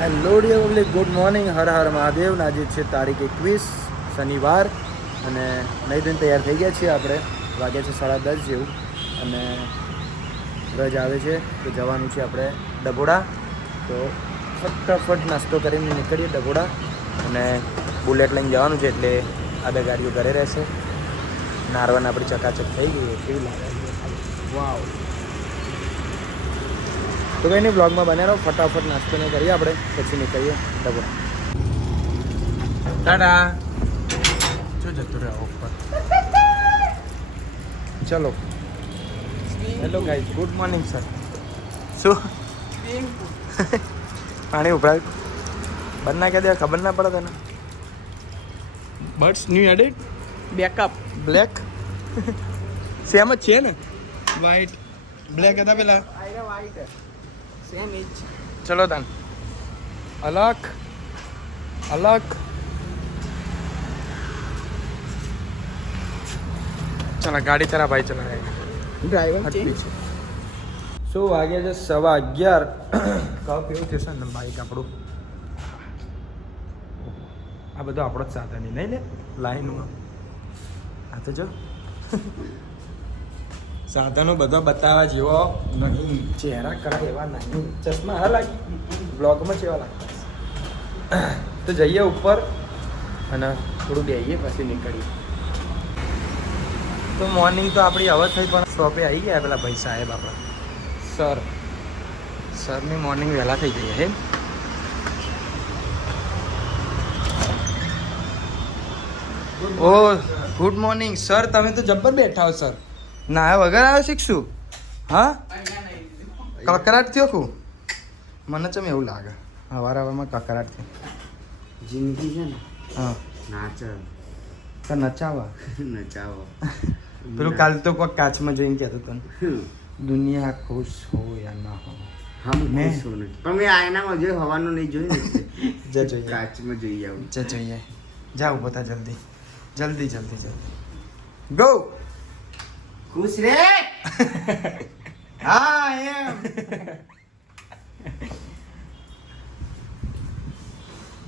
Hello dear public, good morning. Har Har Mahadev. આજે છે તારીખ 21 શનિવાર અને નહીં ધોઈને તૈયાર થઈ ગયા છીએ આપણે. વાગ્યા છે 10:30 જેવું અને રજ આવે છે તો જવાનું છે આપણે ડભોડા. તો ફટાફટ નાસ્તો કરીને નીકળીએ ડભોડા અને બુલેટ લઈને જવાનું છે એટલે આ બે ગાડીઓ ઘરે રહેશે. નારવાન આપણી ચકાચક થઈ ગઈ. કેવી લાગે? વાવ. તો કંઈ નહીં, બ્લોગમાં બન્યા રહો. ફટાફટ નાસ્તો ને કરીએ આપણે, પછી નીકળીએ ડબોડા. ટાટા. શું જતું રહે ઉપર? ચલો. Hello guys, good morning sir. શું પાણી ઉભરાય બંધ ના કહી દે, ખબર ના પડે તને. Birds new edit backup black same જ છે ને? વ્હાઈટ બ્લેક હતા પેલા. Same is. ચલો તન અલગ અલગ. ચલો ગાડી તારા ભાઈ ચલાવે. ડ્રાઈવર છે. શું વાગ્યા છે? 11:15. કપ એવું થશે ને બાઈક આપણું. આ બધું આપણો જ સાધન નહીં લે લાઈનમાં. આ તો જો સાધનો બધા બતાવવા જેવો નહીં, ચહેરા કરાય એવા નહીં. ચશ્મા હા લાગી બ્લોગમાં જ એવા લાગતા. તો જઈએ ઉપર અને થોડું બેહીએ પછી નીકળીએ. તો મોર્નિંગ તો આપણી હવે થઈ, પણ શોપે આવી ગયા પેલા ભાઈ સાહેબ આપણા સરની મોર્નિંગ વહેલા થઈ ગઈ હે. ઓ ગુડ મોર્નિંગ સર. તમે તો જબ્બર બેઠા હો સર. ના વગર આવે શીખશું? હા કકરાટ થયો ખું મને ચમ એવું લાગે હવારમાં કકરાટ થયો. જિંદગી છે ને. હા નાચ તો નચાવા નચાવો. પેલું કાલ તો કોઈ કાચમાં જોઈને કહેતો તને દુનિયા ખુશ હો યા ના હો. હમ ખુશ હો નહીં, પણ મેં આયનામાં જોયું, હવાનું નહીં જોયું ને. જા જોઈએ, કાચમાં જોઈ આવું. જા જોઈએ. જા ઉભો થા જલ્દી જલ્દી જલ્દી જલ્દી. ગો ખુશ રે. હા એમ.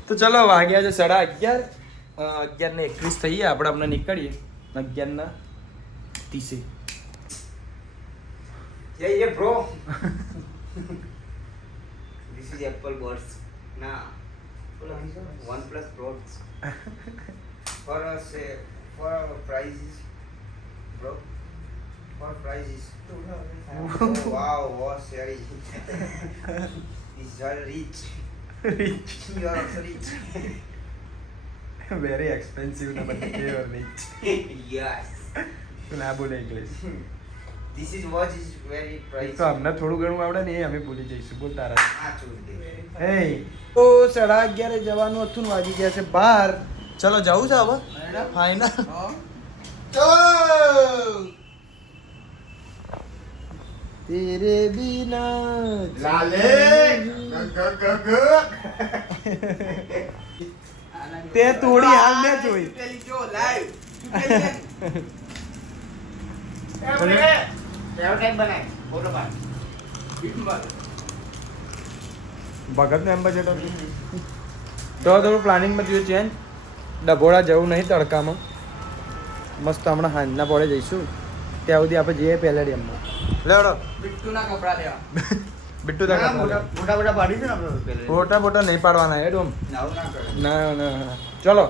તો ચલો વાગ્યા છે 11:30. 11:21 થઈએ આપણે. આપણે નીકળીએ 11:30. જઈએ bro. This is Apple Buds. ના OnePlus Buds. For us, for our prices, bro. For prices. Oh, wow, wow, very. Is very rich. Rich. You are also rich. Very expensive ને બટ યુ રીચ. Yes. તું ના બોલે English. This is what is very pricey. તો અમને થોડું ઘણું આવડે ને એ અમે ભૂલી જઈશું. બોલ તારા. આ છોડ દે. હે તો 11:30 જવાનું હતું ને વાગી ગયા છે 12. ચલો જવું છે હવે ફાઇનલ. ચલો તેરે બિના લાલે તે થોડી હાલ ને જોઈ. પેલી જો લાઈવ બનાય ફોટો પાડ. ભગત ને એમ્બેસેડર તો થોડું પ્લાનિંગમાં થયું ચેન્જ. ડભોળા જવું નહીં તડકામાં, મસ્ત હમણાં હાંજના પોળે જઈશું. ત્યાં સુધી આપણે જઈએ પેલેડિયમમાં. લેવડો બિટ્ટુના કપડા લેવા. બિટ્ટુ તા મોટા પાડી છે ને આપણે પેલે. ફોટા નહીં પાડવાના એ ડોમ. આવું ના કરે. ના ના ચલો.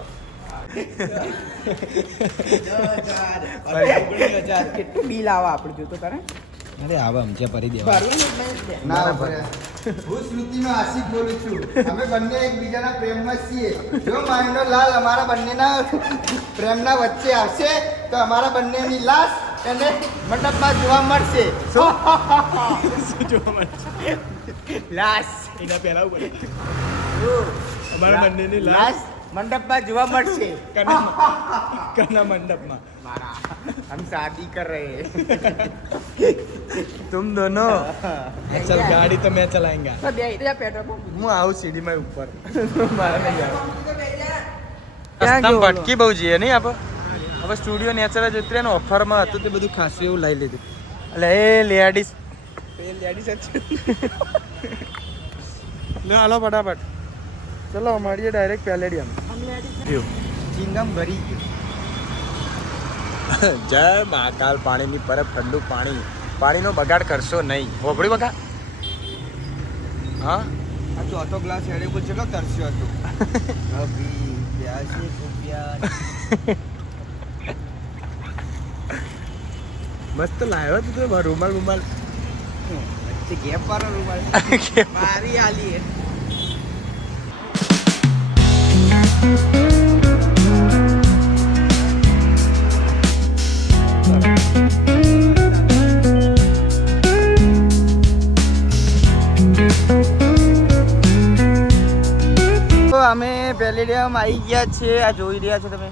કેટલું બિલ આવે આપણે જોતો કરે. અરે આવે અમચે પરી દેવા. ના હું શ્રુતિનો આશિક બોલું છું. અમે બંને એકબીજાના પ્રેમમાં છીએ. જો માયનો લાલ અમારા બંનેના પ્રેમના વચ્ચે આવશે તો અમારા બંનેની લાશ એને મંડપમાં જોવા મળશે. શું જોવા મળશે? લાશ એના પહેલા ઉપર અમારા બંનેની લાશ મંડપમાં જોવા મળશે. કના મંડપમાં हम शादी कर रहे हैं. तुम दोनों. चल गाड़ी तो मैं चलाएंगा. હું આવું સીડીમાં ઉપર. મારે નહીં આવું. કસ્ટમ ભટકી બહુ જઈએ નહીં આપણે. હવે સ્ટુડિયો નેચર જ ઉતરે ને ઓફરમાં હતું તે બધું ખાસું એવું લઈ લીધું. એટલે એ લેડીઝ લે હાલો ફટાફટ. ચલો મળીએ ડાયરેક્ટ પેલેડિયમ. ચિંગમ ભરી ગયું. જય મહાકાલ. પાણીની પરબ, ઠંડુ પાણી. પાણીનો બગાડ કરશો નહીં. હોભળી બગા? હા, આ ચોથો ગ્લાસ હેડે બોલ કેટલો તરસ્યો હતો. અભી પ્યાસે તો પ્યાર. મસ્ત લાવ્યો તું તો રૂમાલ રૂમાલ. વચ્ચે ગેપ વાળો રૂમાલ મારી આલી. અમે પેલેડિયમ આવી ગયા છે. આ જોઈ રહ્યા છો તમે.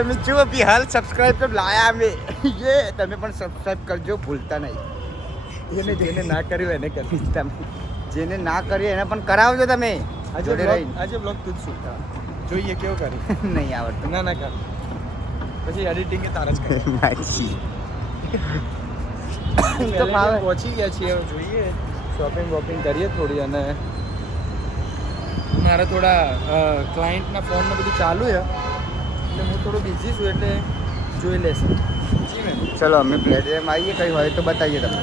અમે જો અભી હાલ સબસ્ક્રાઇબ તો લાયા અમે. ये તમે પણ સબસ્ક્રાઇબ કરજો ભૂલતા નહીં. એને જેને ના કર્યું એને કરી. તમે જેને ના કર્યું એને પણ કરાવજો તમે. આજે બ્લોગ તું જ શૂટ જોઈએ કેવો કરે. નહીં આવડતું. ના ના કર, પછી એડિટિંગ એ તારા જ કરે. તો ભાવે. પહોંચી ગયા છીએ, હવે જોઈએ શોપિંગ વોપિંગ કરીએ થોડી. અને મારા થોડા ક્લાયન્ટના ફોનમાં બધું ચાલુ છે એટલે હું થોડો બિઝી છું એટલે જોઈ લેશે. જી મેમ. ચલો અમે પ્લેટફોર્મ આવીએ, કંઈ હોય તો બતાવીએ તમે.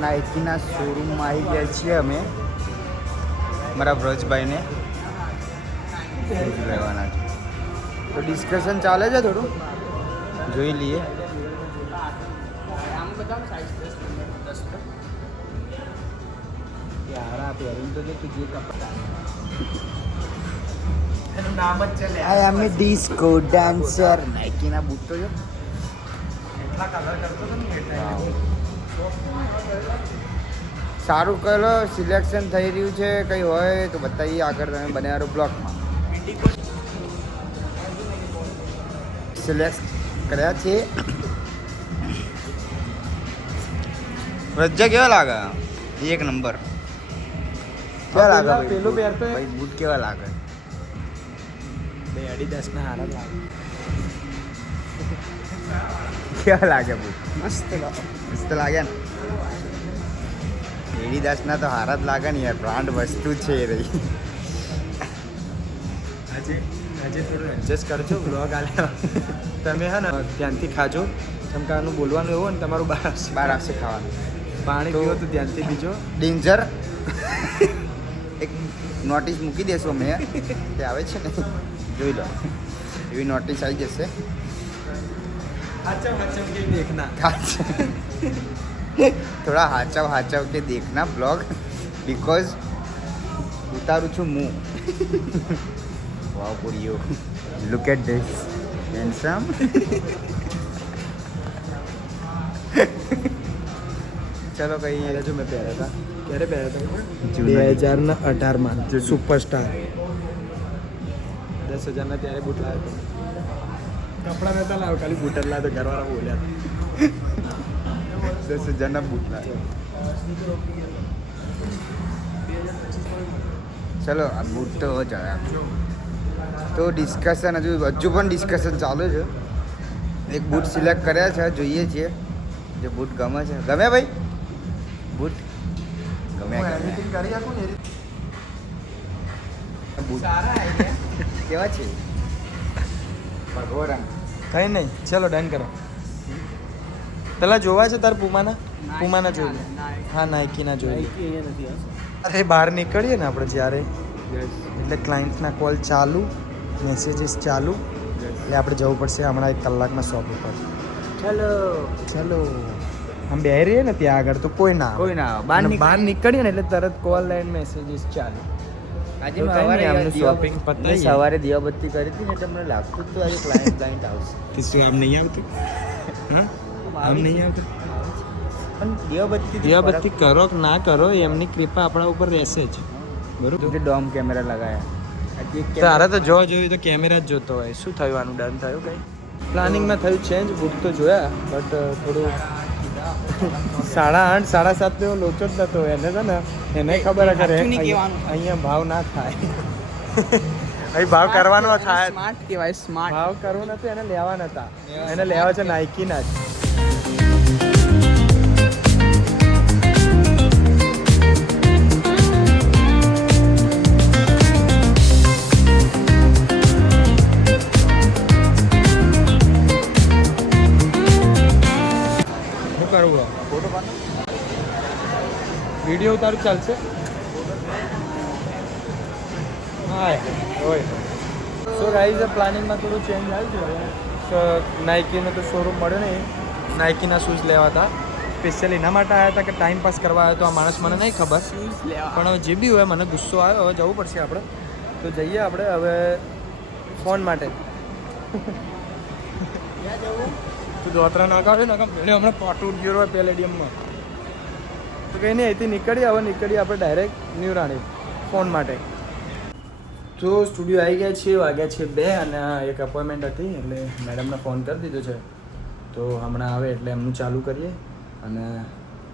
નાઇકીના શોરૂમમાં આવી ગયા છીએ અમે. મારા વ્રજભાઈને રહેવાના છે તો ડિસ્કશન ચાલે છે થોડું, જોઈ લઈએ. એનું નામ જ ચાલે. આઈ એમ એ ડિસ્કો ડાન્સર. નાઇકીના બૂટ તો જો એટલા કલર કરતો હતો ને એટલા. સારું કરો, સિલેક્શન થઈ રહ્યું છે. કંઈ હોય તો બતાવીએ આગળ, તમે બનાવ્યો બ્લોગમાં. સિલેક્ટ કર્યા છે. રજા કેવા લાગે? એક નંબર. કેવા લાગે ભાઈ? પેલું પહેરતો ભાઈ બૂટ કેવા લાગે? બે એડિડાસના હારા લાગે. કેવા લાગે બૂટ? મસ્ત મસ્ત લાગે ને? એડિદાસના તો હારા જ લાગે ને યાર, બ્રાન્ડ વસ્તુ જ છે એ રહી. આજે થોડું એડજસ્ટ કરજો બ્લોગ આલ્યા. તમે હે ને ધ્યાનથી ખાજો. ચમકાનું બોલવાનું એવું ને તમારું બહાર આવશે ખાવાનું. પાણી તો- પીવો તો ધ્યાનથી પીજો. ડેન્જર. એક નોટિસ મૂકી દેશું અમે, તે આવે છે ને, જોઈ લો. એવી નોટિસ આવી જશે. હાચમ કે દેખના. થોડા હાચવ કે દેખના બ્લોગ, બિકોઝ ઉતારું છું હું. વાવ પૂરીઓ, લુક એટ ધીસ હેન્ડસમ. ચલો કઈ જો મેં પહેર્યા હતા. ક્યારે પહેર્યા હતા? જૂના. 2018માં સુપરસ્ટાર. 10,000ના ત્યારે બૂટ લાવ્યો હતો. કપડાં નતા લાવ્યો, ખાલી બૂટ જ લાવ્યો. ઘરવાળા બોલ્યા હતા. 10,000ના બૂટ લાવ્યો. ચલો આ બૂટ તો જણાવ. તો ડિસ્કશન હજુ પણ ડિસ્કશન ચાલુ છે. એક બૂટ સિલેક્ટ કર્યા છે, જોઈએ છીએ. જે બૂટ ગમે છે. ગમે ભાઈ બૂટ? ગમે એડિટિંગ કરી આપું ને એ રીતે. બૂટ કેવા છે? ભગવો રંગ. કંઈ નહીં, ચલો ડન કરો. પેલા જોવા છે તાર પુમાના જોઈ લે. હા, નાઇકીના જોઈ લે. અરે બહાર નીકળીએ ને આપણે જ્યારે, એટલે ક્લાયન્ટના કોલ ચાલુ, મેસેજીસ ચાલુ, એટલે આપણે જવું પડશે હમણાં 1 કલાકમાં શોપ ઉપર. ચલો આમ બેહી રહીએ ને ત્યાં આગળ તો કોઈ ના આવે. કોઈ ના આવે. અને બહાર નીકળીએ ને એટલે તરત કોલ લાઈન મેસેજીસ ચાલુ. આજે તો મેં કંઈ નહીં, આમનું દીવા- shopping પતાવીએ. મેં સવારે દીવાબત્તી કરી હતી ને એટલે મને લાગતું હતું આજે ક્લાયન્ટ આવશે. શું આમ નહીં આવતું? હા, આમ નહીં આવતું. પણ દીવાબત્તી દીવાબત્તી કરો કે ના કરો, એમની કૃપા આપણા ઉપર રહેશે જ. બરોબર. ડોમ કેમેરા લગાયા. આજે એક તારે તો જોવા જોઈએ તો કેમેરા જ જોતો હોય. શું થયું? આનું ડન થયું કઈ? પ્લાનિંગમાં થયું ચેન્જ. બુક તો જોયા બટ થોડું 8:30 7:30 નો લોચો જ નતો. એને છે ને એને ખબર અગર સાચું નહીં કહેવાનું. અહીંયા ભાવ ના થાય. ભાઈ ભાવ કરવાનો થાય સ્માર્ટ કહેવાય સ્માર્ટ. ભાવ કરવો નથી, એને લેવા નતા, એને લેવા છે નાઇકીના જ. શું કરવું ફોટો પાડો, વિડીયો ઉતારું ચાલશે? હા હોય. સો ગાઈઝ પ્લાનિંગમાં થોડું ચેન્જ આવ્યું છે. નાઇકીનો તો શોરૂમ મળ્યો નહીં, નાઇકીના શૂઝ લેવા હતા. સ્પેશિયલી એના માટે આવ્યા હતા કે ટાઈમ પાસ કરવા આવ્યો તો આ માણસ મને નહીં ખબર, પણ હવે જે બી હોય મને ગુસ્સો આવ્યો. હવે જવું પડશે આપણે, તો જઈએ આપણે હવે ફોન માટે. તું દોતરા નાખાવ્યો ને હમણાં પાટું ગયો હોય પેલેડિયમમાં. તો કંઈ નહીં, અહીંથી નીકળીએ. હવે નીકળીએ આપણે ડાયરેક્ટ ન્યૂ રાણી ફોન માટે. તો સ્ટુડિયો આવી ગયા છીએ, વાગ્યા છે 2 અને એક અપોઇન્ટમેન્ટ હતી એટલે મેડમને ફોન કરી દીધો છે. તો હમણાં આવે એટલે એમનું ચાલુ કરીએ અને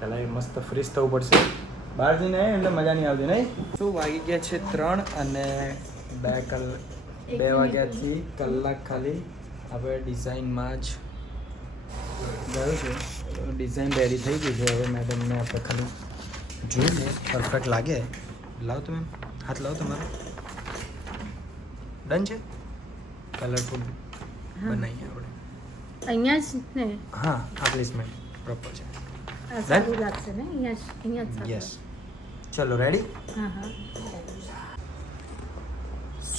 પહેલાં મસ્ત ફ્રેશ થવું પડશે. બહાર જઈને આવે એટલે મજા નહીં આવતી નહીં. તો વાગી ગયા છે 3 અને 2 વાગ્યાથી કલાક ખાલી આપણે ડિઝાઇનમાં જ ગયો છે. ડિઝાઇન રેડી થઈ ગઈ છે. હવે મેડમને આપણે ખાલી જોઈએ પરફેક્ટ લાગે. લાવો તમે હાથ લાવો તમારો. ડન છે. કલરફુલ બનાવીએ આપણે અહીંયા જ ને. હા આ પ્લેસમેન્ટ પ્રોપર છે. આ સારું લાગશે ને અહીંયા જ યસ. ચલો રેડી. હા હા.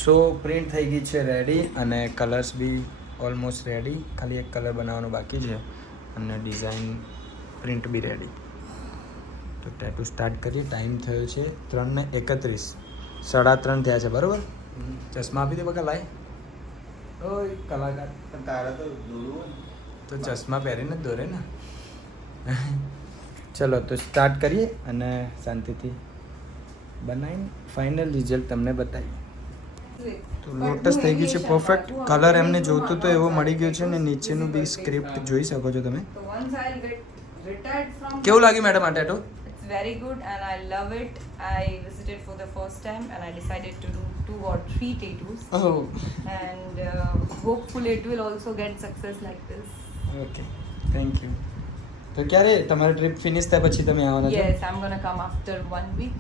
સો પ્રિન્ટ થઈ ગઈ છે રેડી અને કલર્સ બી ઓલમોસ્ટ રેડી. ખાલી એક કલર બનાવવાનો બાકી છે અને ડિઝાઇન પ્રિન્ટ બી રેડી. તો ટેટુ સ્ટાર્ટ કરીએ. ટાઈમ થયો છે 3:31, 3:30 થયા છે બરાબર. ચશ્મા આપી દે બકા લાય. ઓય કલાકાર પણ તારા તો દોરવું તો ચશ્મા પહેરીને જ દોરે ને. ચલો તો સ્ટાર્ટ કરીએ અને શાંતિથી બનાવીને ફાઇનલ રિઝલ્ટ તમને બતાવીએ. તો લોટસ થઈ ગયું છે પરફેક્ટ. કલર એમને જોતું તો એવો મળી ગયો છે ને નીચેનું બી સ્ક્રિપ્ટ જોઈ શકો છો તમે. So once I'll get retired from કેવું લાગ્યું મેડમ આ tattoo? it's very good and I love it. I visited for the first time and I decided to do 2 or 3 tattoos and hopefully it will also get success like this. Okay thank you. તો ક્યારે તમારી trip finish થાય પછી તમે આવવાના છો? Yes, I'm gonna come after 1 week.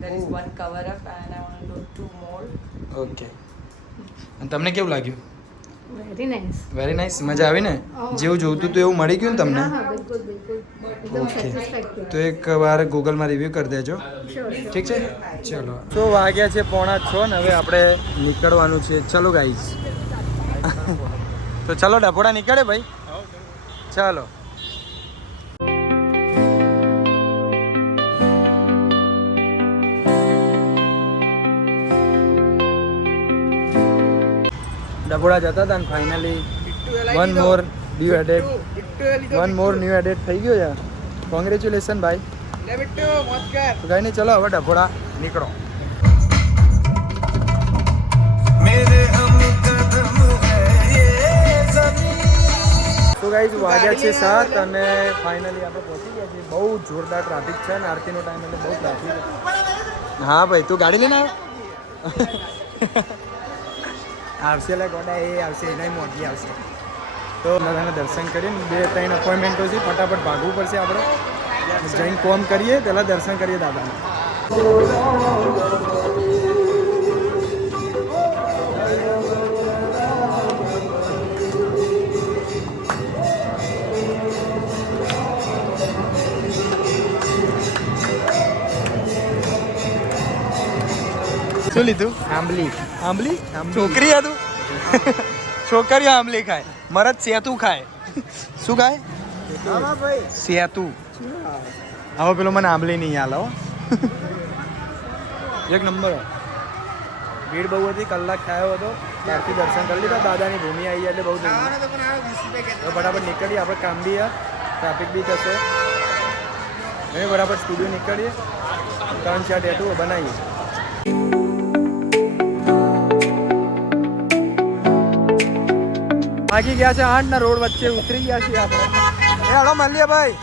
There is one cover up and I want to do 2 more. Okay. અને તમને કેવું લાગ્યું? Very nice. Very nice. મજા આવી ને? જેવું જોતું તો એવું મળી ગયું ને તમને? હા બિલકુલ બિલકુલ એકદમ ઓકે. સેટિસ્ફેક્ટરી. તો એક વાર ગૂગલમાં રિવ્યૂ કરી દેજો. ઠીક છે. ચલો તો વાગ્યા છે 5:45 ને હવે આપણે નીકળવાનું છે. ચલો ગાઈઝ. તો ચલો ડભોડા નીકળે ભાઈ. ચાલો. ડભોડા જતા હતા ને finally one more new added થઈ ગયો છે. કોંગ્રેચ્યુલેશન ભાઈ. તો કઈ નહીં, ચલો હવે ડભોડા નીકળો. તો ગાઈઝ વાગ્યા છે 7 અને ફાઇનલી આપણે પહોંચી ગયા છીએ. બહુ જોરદાર ટ્રાફિક છે ને આરતીનો ટાઈમ એટલે બહુ ટ્રાફિક. હા ભાઈ તું ગાડી લઈને આવ્યો? આવશે એટલે ગોડા એ આવશે, એના મોટી આવશે. તો દાદાના દર્શન કરીને 2-3 અપોઇન્ટમેન્ટો છે, ફટાફટ ભાગવું પડશે આપણે. જઈને કોમ કરીએ, પહેલાં દર્શન કરીએ દાદાના. શું લીધું? આંબલી. આંબલી? છોકરી હતું. છોકરીઓ આંબલી ખાય, મરદ સેતું ખાય. શું ખાય? સેતું. હવે પેલો મને આંબલી નહીં હાલો. એક નંબર. ભીડ બહુ હતી, કલાક થયો હતો. ત્યારથી દર્શન કરી લીધા. દાદાની ભૂમિ આવી એટલે બહુ જલ્દી ફટાફટ નીકળીએ. આપણે કામ બી ટ્રાફિક બી થશે. બરાબર સ્ટુડિયો નીકળીએ, 3-4 ટેટુ બનાવીએ. ભાગી ગયા છે 8 ના રોડ વચ્ચે ઉતરી ગયા છીએ આપણે. એ હલો મળીએ ભાઈ.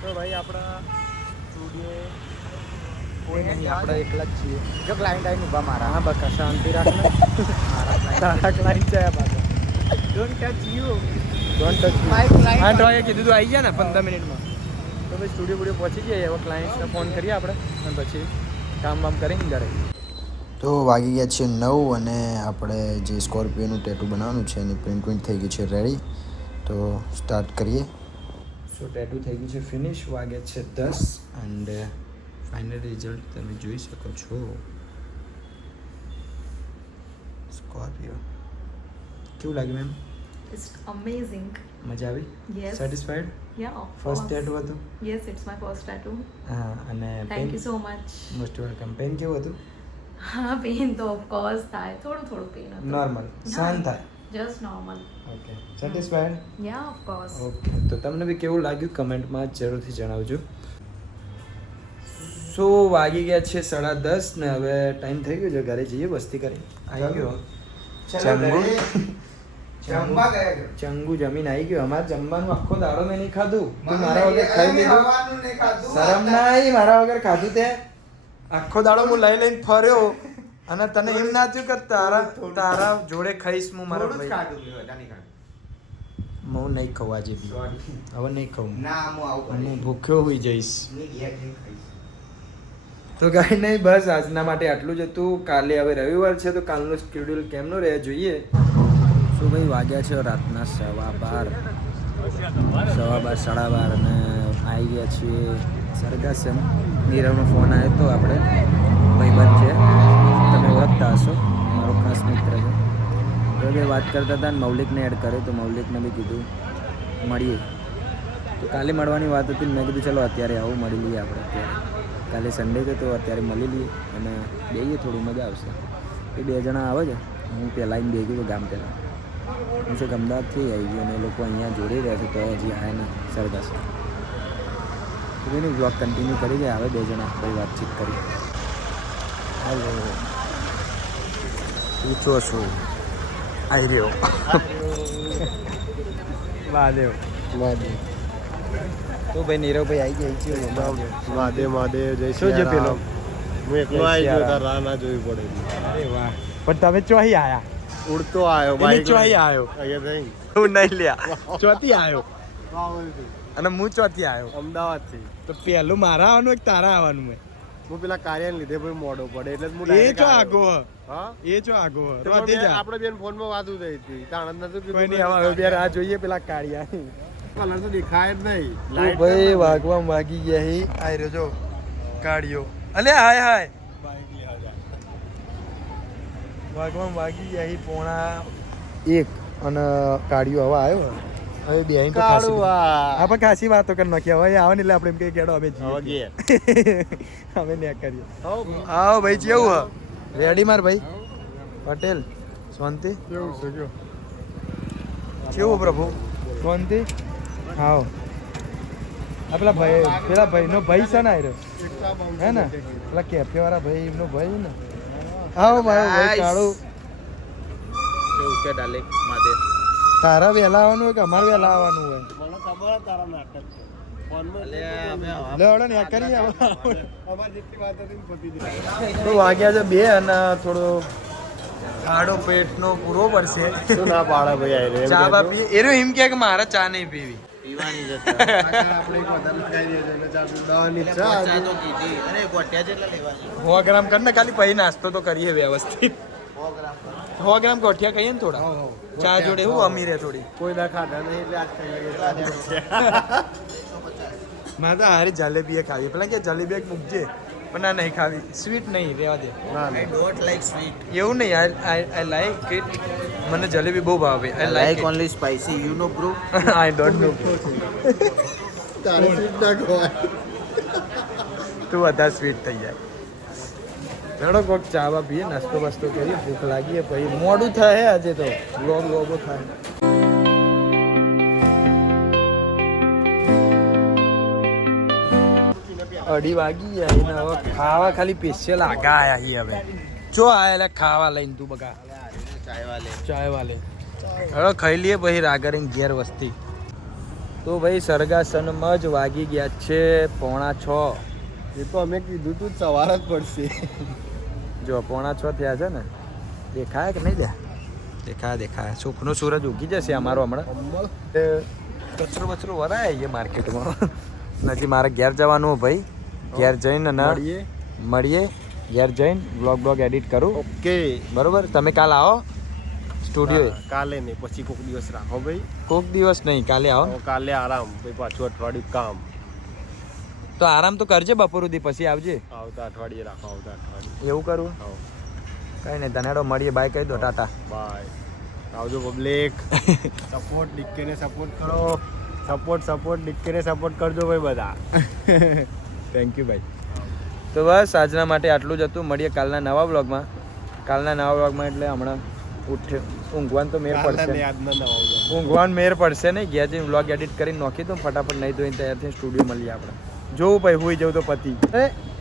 તો ભાઈ આપણા સ્ટુડિયો કોઈ નહીં, આપણે એકલા જ છીએ. જો ક્લાયન્ટ આવીને ઊભા મારા. હા બકા શાંતિ રાખ ને. તારા ક્લાઇન્ટ છે આ પાછા. Don't touch you. Don't touch my client. હા ડ્રોઈએ કીધું તું આવી ગયા ને 15 મિનિટમાં. તો ભાઈ સ્ટુડિયો બુડિયો પહોંચી જઈએ. હવે ક્લાયન્ટ્સને ફોન કરીએ આપણે અને પછી કામ બામ કરીને ઘરે. તો વાગી ગયા છે 9 અને આપણે જે સ્કોર્પિયોનું ટેટુ બનાવવાનું છે એની પ્રિન્ટ થઈ ગઈ છે રેડી. તો સ્ટાર્ટ કરીએ. સો ટેટુ થઈ ગયું છે ફિનિશ. વાગે છે 10 એન્ડ ફાઇનલ રિઝલ્ટ તમે જોઈ શકો છો. સ્કોર્પિયો કેવું લાગ્યું મેમ? It's amazing. મજા આવી? Yes. Satisfied? Yeah, of first course. Tattoo હતું? Yes, it's my first tattoo. હા અને Thank you so much. Most welcome. Pen કેવું હતું? હા, pain તો of course થાય. થોડું pain હતું. નોર્મલ સહન થાય? Just normal. Okay satisfied? Yeah, of course. Okay તો તમને બી કેવું લાગ્યું કમેન્ટમાં જરૂરથી જણાવજો. સો વાગી ગયા છે 10:30 ને હવે ટાઈમ થઈ ગયો છે ઘરે જઈએ. વસ્તી કરી આવી ગયો જમવા ગયા છો. ચંગુ જમીન આવી ગયો. અમારે જમવાનું આખો દાડો મેં નહીં ખાધું. તું મારા વગર ખાઈ લીધું. ખાવાનું નહીં ખાધું. શરમ નહીં મારા વગર ખાધું તે. આખો દાડો હું લઈ લઈને ફર્યો અને તને એમ ના થયું કે તારા જોડે ખાઈશ હું મારા થોડું જ ભાઈ. ખાધું મેં, વધારે નહીં ખાધું. હું નહીં ખાવા જેવી. Sorry. હવે નહીં ખાવું. ના હું આવું હું ભૂખ્યો હોઈ જઈશ. નહીં ઘેર જઈને ખાઈશ. તો કાંઈ નહીં, બસ આજના માટે આટલું જ હતું. કાલે હવે રવિવાર છે તો કાલનો શેડ્યુલ કેમનો રહે જોઈએ. શું ભાઈ વાગ્યા છે રાતના 12:15 12:30 અને આવી ગયા છીએ સરગાસમ. નીરવનો ફોન આવ્યો તો આપણે ભાઈબંધ છે, તમે ઓળખતા હશો, મારો ખાસ મિત્ર છે. તો એ વાત કરતા હતા અને મૌલિકને એડ કર્યો તો મૌલિકને બી કીધું મળીએ. તો કાલે મળવાની વાત હતી ને મેં કીધું ચલો અત્યારે આવું મળી લઈએ આપણે. અત્યારે કાલે સન્ડે છે તો અત્યારે મળી લઈએ અને બેસીએ, થોડી મજા આવશે. એ 2 જણા આવે છે. હું પહેલાં આવીને બેસી ગયો ગામ પહેલાં. હું છે અમદાવાદથી આવી ગયો અને એ લોકો અહીંયા જોડી રહ્યા છે તો હજી આવ્યા નહીં સરગાસ. તો એનું બ્લોગ કન્ટિન્યુ કરી ગયા. આવે 2 જણા કોઈ વાતચીત કરી. હેલો પૂછો છું આવી રહ્યો મહાદેવ મહાદેવ. તો ભાઈ નીરવભાઈ આવી ગયા છે. મહાદેવ મહાદેવ જય શું છે પેલો? હું એકલો આવી ગયો તાર રાહ ના જોવી પડે. અરે વાહ, પણ તમે ચોહી આયા? ઉડતો આવ્યો એની ચોહી આવ્યો. અહીંયા નહીં હું નહીં લ્યા, ચોથી આવ્યો વાવલથી. અને હું ચોથી આવ્યો. અમદાવાદ થી તો પહેલું મારા આવવાનું એક તારા આવવાનું હોય? હું પેલા કાર્યને લીધે ભાઈ મોડો પડે એટલે જ હું એ direct ચો આવ્યો. આગો હ. હા એ ચો આગો હ. તો તો તે જા. આપણે બેન ફોન માં વાતું થઈ હતી તાણ નતું કોઈ નહીં, હવે બે રાહ જોઈએ પેલા કાળિયા. કલર તો દેખાય જ નહીં. તો Light ભાઈ તો વાગવામાં વાગી ગયા હી. આઈ રહ્યો જો કાળિયો. અલે હાય હાય વાગવામાં વાગી ગયા હી 1:45 અને કાળિયો હવે આવ્યો. હવે બે અહીં તો ખાસી કાળું આ. આપણે ખાસી વાતો કરી નાખી. હવે આવે ને એટલે આપણે એમ કઈ કેડો અમે હવે જઈએ. ઘેર. અમે ને કરીએ. હવ. આવો ભાઈ કેવું હ? રેડી માર ભાઈ પટેલ. શાંતિ કેવું છે કયો? કેવું પ્રભુ? શાંતિ. આવો આ પેલા ભાઈનો ભાઈ છે ને આયરો હે ને, પેલા કેફે વાળા ભાઈ નો ભાઈ ને. આવો ભાઈ કાળું. કેવું છે ડાર્લિંગ મહાદેવ? તારા વહેલા આવવાનું હોય કે અમારે વહેલા આવવાનું હોય? મને ખબર તારા નાટક છે. ફોનમાં લે હળો ને કરીએ. અમારી જેટલી વાત હતી ને પતી ગઈ. તો વાગ્યા છે 2 અને થોડો ખાડો પેટનો પૂરો પડશે. શું ના પાડે ભાઈ આઈ રે. ચા બા પીએ? એનું એમ કે મારે ચા નહીં પીવી. પીવાની જ હતી. આપણે એક વધારે ખાઈ રહ્યા છે એટલે ચા દવાની ચા તો કીધી અને ગોઠિયા જેટલા લેવાની? 100 ગ્રામ કર ને ખાલી, પછી નાસ્તો તો કરીએ વ્યવસ્થિત. 100 ગ્રામ ગોઠિયા કહીએ ને થોડા. ચા જોડે હું અમીરે થોડી. કોઈ ના ખાધા નહીં એટલે આજ ખાઈ લઈએ. મારે તો હારે જલેબી ખાવી. પેલા કે જલેબી એક મૂકજે, પણ ના નહીં ખાવી. સ્વીટ નહીં, રહેવા દે. ના ના. Don't like sweet. એવું નહીં, આઈ લાઈક ઇટ. મને જલેબી બહુ ભાવે. I like it. only spicy, you know, bro. I don't know. તારે સ્વીટ ના ખવાય. તું વધારે સ્વીટ થઈ જાય. ચડો કોક ચાવા પીએ, નાસ્તો વાસ્તો કરીએ, ભૂખ લાગીએ, પછી મોડું થાય આજે તો લોગ લોગો થાય. અઢી વાગી ગયા એને હવે ખાવા ખાલી સ્પેશિયલ આગા આયા હી. હવે જો આયેલા ખાવા લઈને તું બકા ચાય વાલે હવે ખાઈ લઈએ પછી રાગરીને ઘેર વસ્તી. તો ભાઈ સરગાસનમાં જ વાગી ગયા છે 5:45 એ તો અમે કીધું તું સવાર જ પડશે. જો 5:45 થયા છે ને, દેખાય કે નહીં? દેખાય. સુખનો સૂરજ ઉગી જશે અમારો હમણાં. અમ્મલ કચરો બચરો વરાય છે માર્કેટમાં. નથી મારે ઘેર જવાનું ભાઈ. ઘેર જઈને મળીએ. ઘેર જઈને બ્લોગ એડિટ કરું. ઓકે. બરોબર, તમે કાલ આવો સ્ટુડિયો. કાલે નહીં, પછી કોઈક દિવસ રાખો ભાઈ. કોક દિવસ નહીં, કાલે આવો ને. કાલે આરામ, પછી પાછું અઠવાડિયું કામ. તો આરામ તો કરજે બપોર સુધી, પછી આવજે. આવતા અઠવાડિયે રાખો, આવતા અઠવાડિયે. એવું કરવું? હા. કઈ નહીં, તને મળીએ. બાય કહી દો, ટાટા. બાય. આવજો પબ્લિક. સપોર્ટ ડિક્કીને સપોર્ટ કરો. સપોર્ટ ડિક્કીને સપોર્ટ કરજો ભાઈ બધા. થેન્ક યુ ભાઈ. તો બસ આજના માટે આટલું જ હતું. મળીએ કાલના નવા બ્લોગમાં. એટલે હમણાં ઊંઘવાનું તો મેર પડશે. ઊંઘવાનું મેર પડશે નહીં. ઘેર જઈને બ્લોગ એડિટ કરીને નોખી દઉં ફટાફટ. નહીં ધોઈને તૈયાર થઈને સ્ટુડિયો મળીએ આપણે. જોવું ભાઈ, હુઈ જવું તો પતિ.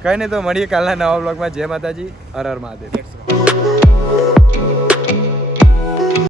કંઈ નહીં, તો મળીએ કાલના નવા બ્લોગમાં. જય માતાજી, હર હર મહાદેવ.